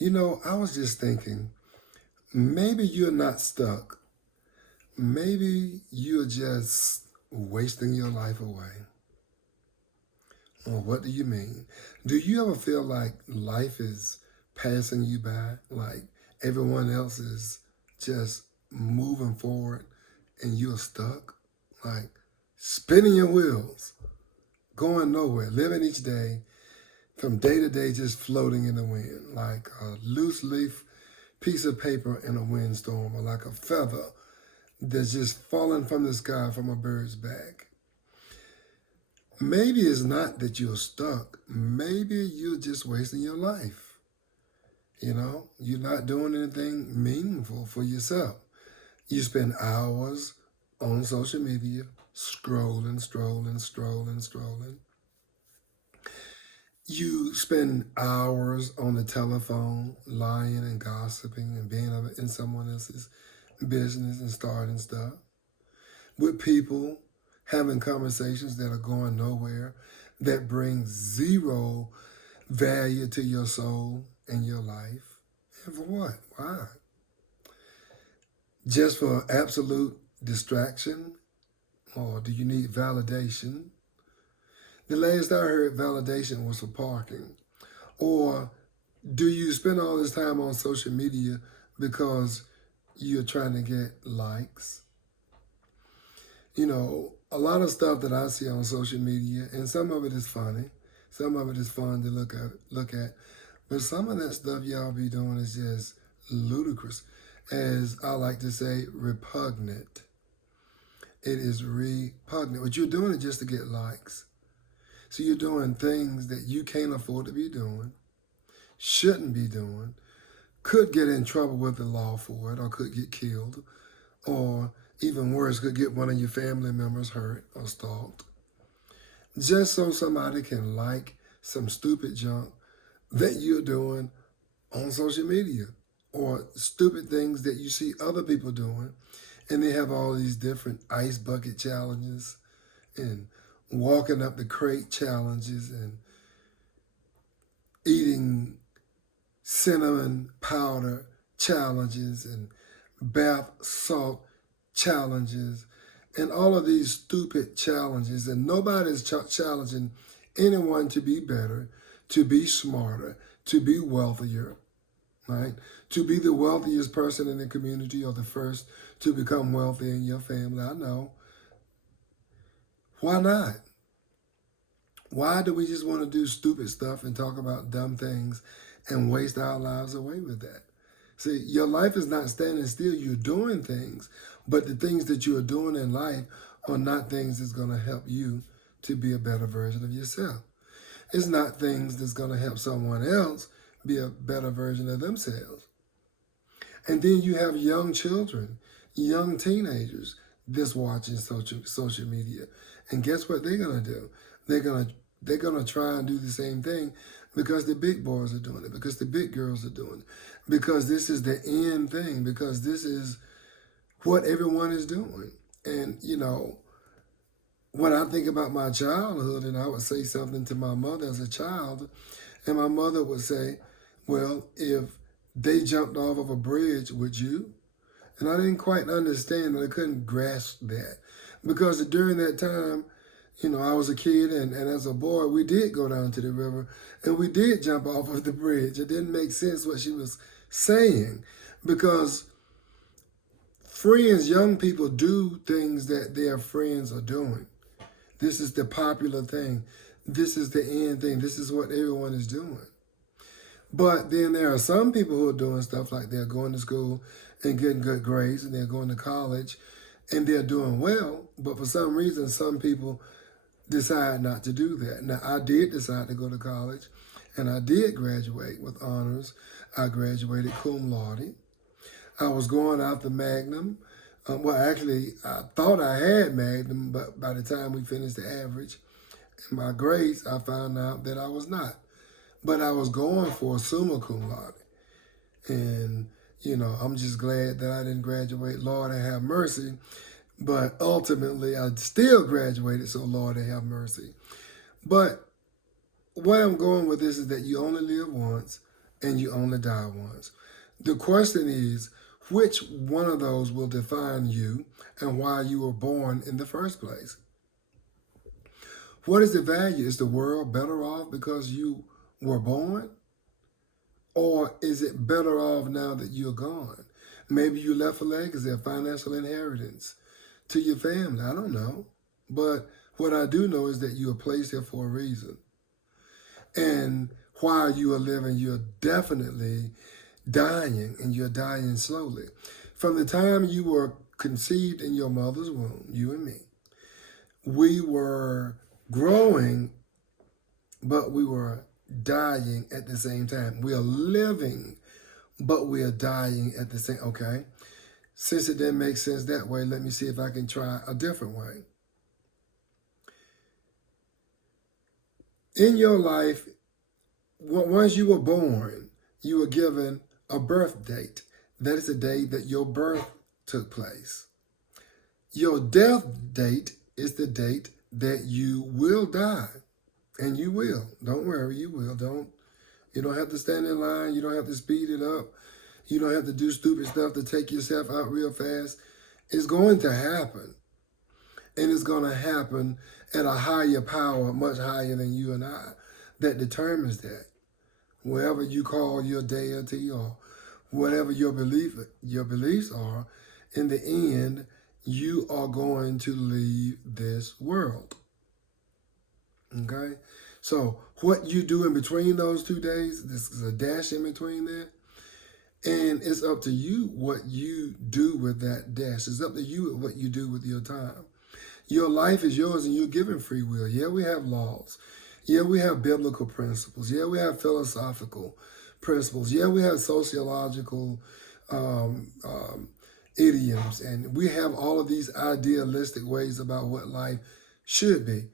I was just thinking, maybe you're not stuck. Maybe you're just wasting your life away. Well, what do you mean? Do you ever feel like life is passing you by? Like everyone else is just moving forward and you're stuck? Like spinning your wheels, going nowhere, living each day from day to day, just floating in the wind, like a loose leaf piece of paper in a windstorm, or like a feather that's just falling from the sky from a bird's back. Maybe it's not that you're stuck. Maybe you're just wasting your life. You're not doing anything meaningful for yourself. You spend hours on social media, scrolling, strolling, strolling, strolling. You spend hours on the telephone, lying and gossiping and being in someone else's business and starting stuff with people, having conversations that are going nowhere, that bring zero value to your soul and your life. And for what? Why? Just for absolute distraction? Or do you need validation? The last I heard, validation was for parking. Or do you spend all this time on social media because you're trying to get likes? A lot of stuff that I see on social media, and some of it is funny, some of it is fun to look at, but some of that stuff y'all be doing is just ludicrous. As I like to say, repugnant. It is repugnant. What you're doing is just to get likes. So you're doing things that you can't afford to be doing, shouldn't be doing, could get in trouble with the law for it, or could get killed, or even worse, could get one of your family members hurt or stalked, just so somebody can like some stupid junk that you're doing on social media, or stupid things that you see other people doing, and they have all these different ice bucket challenges and walking up the crate challenges and eating cinnamon powder challenges and bath salt challenges and all of these stupid challenges. And nobody's challenging anyone to be better, to be smarter, to be wealthier, right? To be the wealthiest person in the community or the first to become wealthy in your family. I know. Why not? Why do we just want to do stupid stuff and talk about dumb things and waste our lives away with that? See, your life is not standing still. You're doing things, but the things that you are doing in life are not things that's going to help you to be a better version of yourself. It's not things that's going to help someone else be a better version of themselves. And then you have young children, young teenagers that's watching social media. And guess what they're going to do? They're going to they're going to try and do the same thing because the big boys are doing it, because the big girls are doing it, because this is the end thing, because this is what everyone is doing. And, when I think about my childhood and I would say something to my mother as a child, and my mother would say, well, if they jumped off of a bridge, would you? And I didn't quite understand and I couldn't grasp that. Because during that time, I was a kid and as a boy, we did go down to the river and we did jump off of the bridge. It didn't make sense what she was saying because friends, young people do things that their friends are doing. This is the popular thing. This is the end thing. This is what everyone is doing. But then there are some people who are doing stuff like they're going to school and getting good grades and they're going to college and they're doing well. But for some reason, some people decide not to do that. Now, I did decide to go to college and I did graduate with honors. I graduated cum laude. I was going after Magnum. Actually, I thought I had Magnum, but by the time we finished the average in my grades, I found out that I was not. But I was going for summa cum laude. And, I'm just glad that I didn't graduate. Lord, have mercy. But ultimately, I still graduated, so Lord, have mercy. But where I'm going with this is that you only live once, and you only die once. The question is, which one of those will define you and why you were born in the first place? What is the value? Is the world better off because you were born? Or is it better off now that you're gone? Maybe you left a legacy, a financial inheritance to your family. I don't know. But what I do know is that you are placed here for a reason. And while you are living, you're definitely dying, and you're dying slowly. From the time you were conceived in your mother's womb, you and me, we were growing, but we were dying at the same time. We are living, but we are dying at the same. Okay, since it didn't make sense that way, let me see if I can try a different way. In your life, once you were born, you were given a birth date. That is the day that your birth took place. Your death date is the date that you will die. And you will. Don't worry, you will. You don't have to stand in line. You don't have to speed it up. You don't have to do stupid stuff to take yourself out real fast. It's going to happen. And it's going to happen at a higher power, much higher than you and I, that determines that. Wherever you call your deity or whatever your beliefs are, in the end, you are going to leave this world. Okay? So what you do in between those 2 days, this is a dash in between there, and it's up to you what you do with that dash. It's up to you what you do with your time. Your life is yours and you're given free will. Yeah, we have laws. Yeah, we have biblical principles. Yeah, we have philosophical principles. Yeah, we have sociological idioms. And we have all of these idealistic ways about what life should be.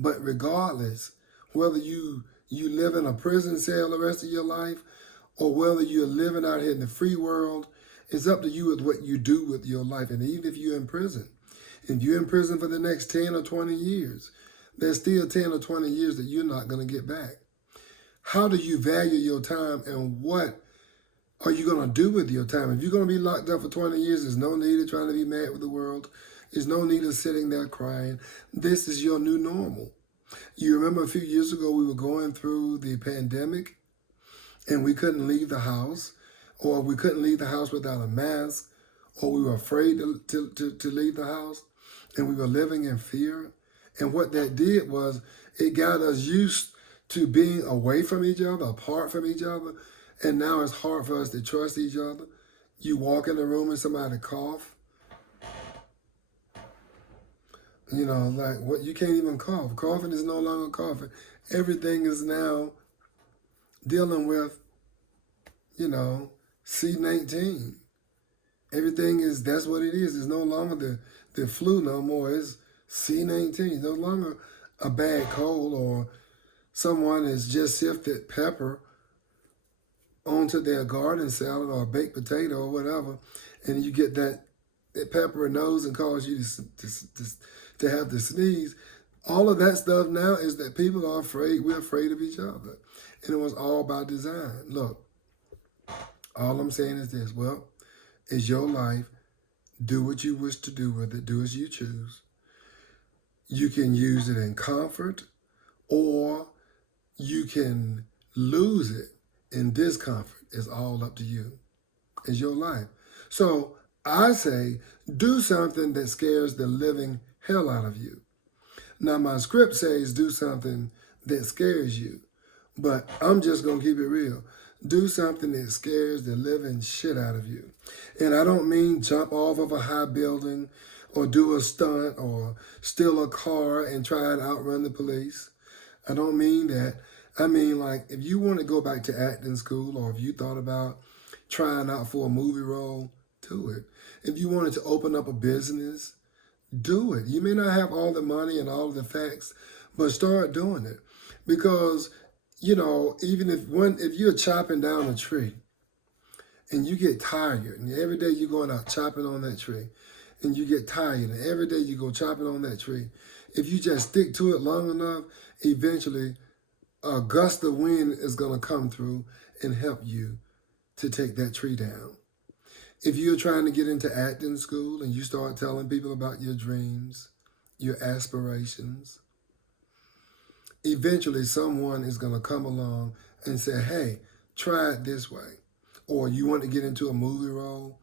But regardless, whether you live in a prison cell the rest of your life or whether you're living out here in the free world, it's up to you with what you do with your life. And even if you're in prison, if you're in prison for the next 10 or 20 years, there's still 10 or 20 years that you're not going to get back. How do you value your time, and what are you going to do with your time? If you're going to be locked up for 20 years, there's no need of trying to be mad with the world. There's no need of sitting there crying. This is your new normal. You remember a few years ago we were going through the pandemic and we couldn't leave the house, or we couldn't leave the house without a mask, or we were afraid to leave the house, and we were living in fear. And what that did was it got us used to being away from each other, apart from each other, and now it's hard for us to trust each other. You walk in the room and somebody cough. You know, like what, you can't even cough. Coughing is no longer coughing. Everything is now dealing with, C-19. Everything is, that's what it is. It's no longer the flu no more. It's C-19. It's no longer a bad cold or someone has just sifted pepper onto their garden salad or baked potato or whatever, and you get that pepper nose and cause you to have to sneeze. All of that stuff now is that people are afraid. We're afraid of each other. And it was all by design. Look, all I'm saying is this. Well, it's your life. Do what you wish to do with it. Do as you choose. You can use it in comfort, or you can lose it in discomfort. It's all up to you. It's your life. So I say, do something that scares the living hell out of you. Now, my script says do something that scares you, but I'm just going to keep it real. Do something that scares the living shit out of you. And I don't mean jump off of a high building or do a stunt or steal a car and try and outrun the police. I don't mean that. I mean, like, if you want to go back to acting school, or if you thought about trying out for a movie role, do it. If you wanted to open up a business, do it. You may not have all the money and all the facts, but start doing it. Because, even if you're chopping down a tree and you get tired, and every day you're going out chopping on that tree, and you get tired, and every day you go chopping on that tree, if you just stick to it long enough, eventually a gust of wind is going to come through and help you to take that tree down. If you're trying to get into acting school and you start telling people about your dreams, your aspirations, eventually someone is going to come along and say, hey, try it this way. Or you want to get into a movie role,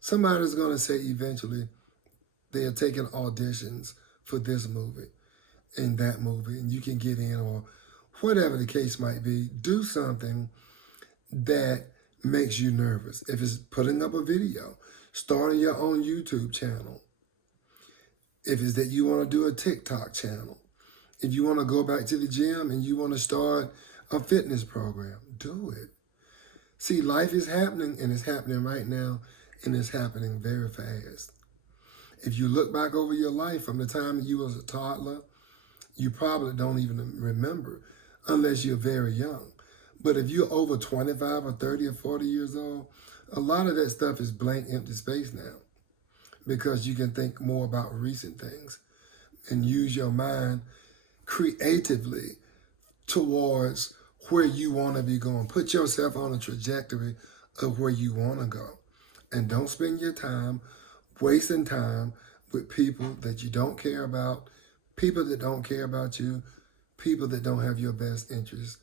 somebody's going to say eventually they are taking auditions for this movie and that movie, and you can get in, or whatever the case might be. Do something that makes you nervous. If it's putting up a video, starting your own YouTube channel. If it's that you want to do a TikTok channel. If you want to go back to the gym and you want to start a fitness program, do it. See, life is happening, and it's happening right now, and it's happening very fast. If you look back over your life from the time that you was a toddler, you probably don't even remember unless you're very young. But if you're over 25 or 30 or 40 years old, a lot of that stuff is blank, empty space now, because you can think more about recent things and use your mind creatively towards where you want to be going. Put yourself on a trajectory of where you want to go. And don't spend your time wasting time with people that you don't care about, people that don't care about you, people that don't have your best interests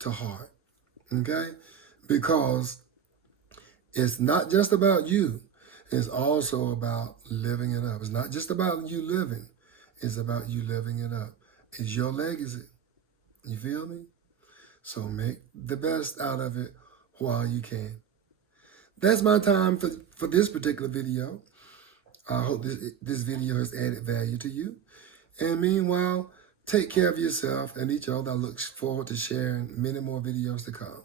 to heart. Okay? Because it's not just about you. It's also about living it up. It's not just about you living. It's about you living it up. It's your legacy. You feel me? So make the best out of it while you can. That's my time for this particular video. I hope this video has added value to you. And meanwhile, take care of yourself and each other. I look forward to sharing many more videos to come.